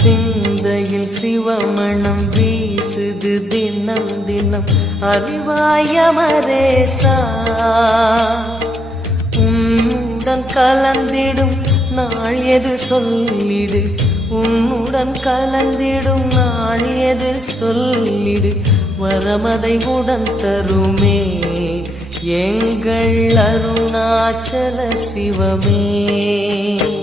சிந்தையில் சிவமணம் வீசுது தினம் தினம் அறிவாயமரேசா உன்னுடன் கலந்திடும் நாள் எது சொல்லிடு உன்னுடன் கலந்திடும் நாள் எது சொல்லிடு வரமதை உடன் தருமே எங்கள் அருணாச்சல சிவமே.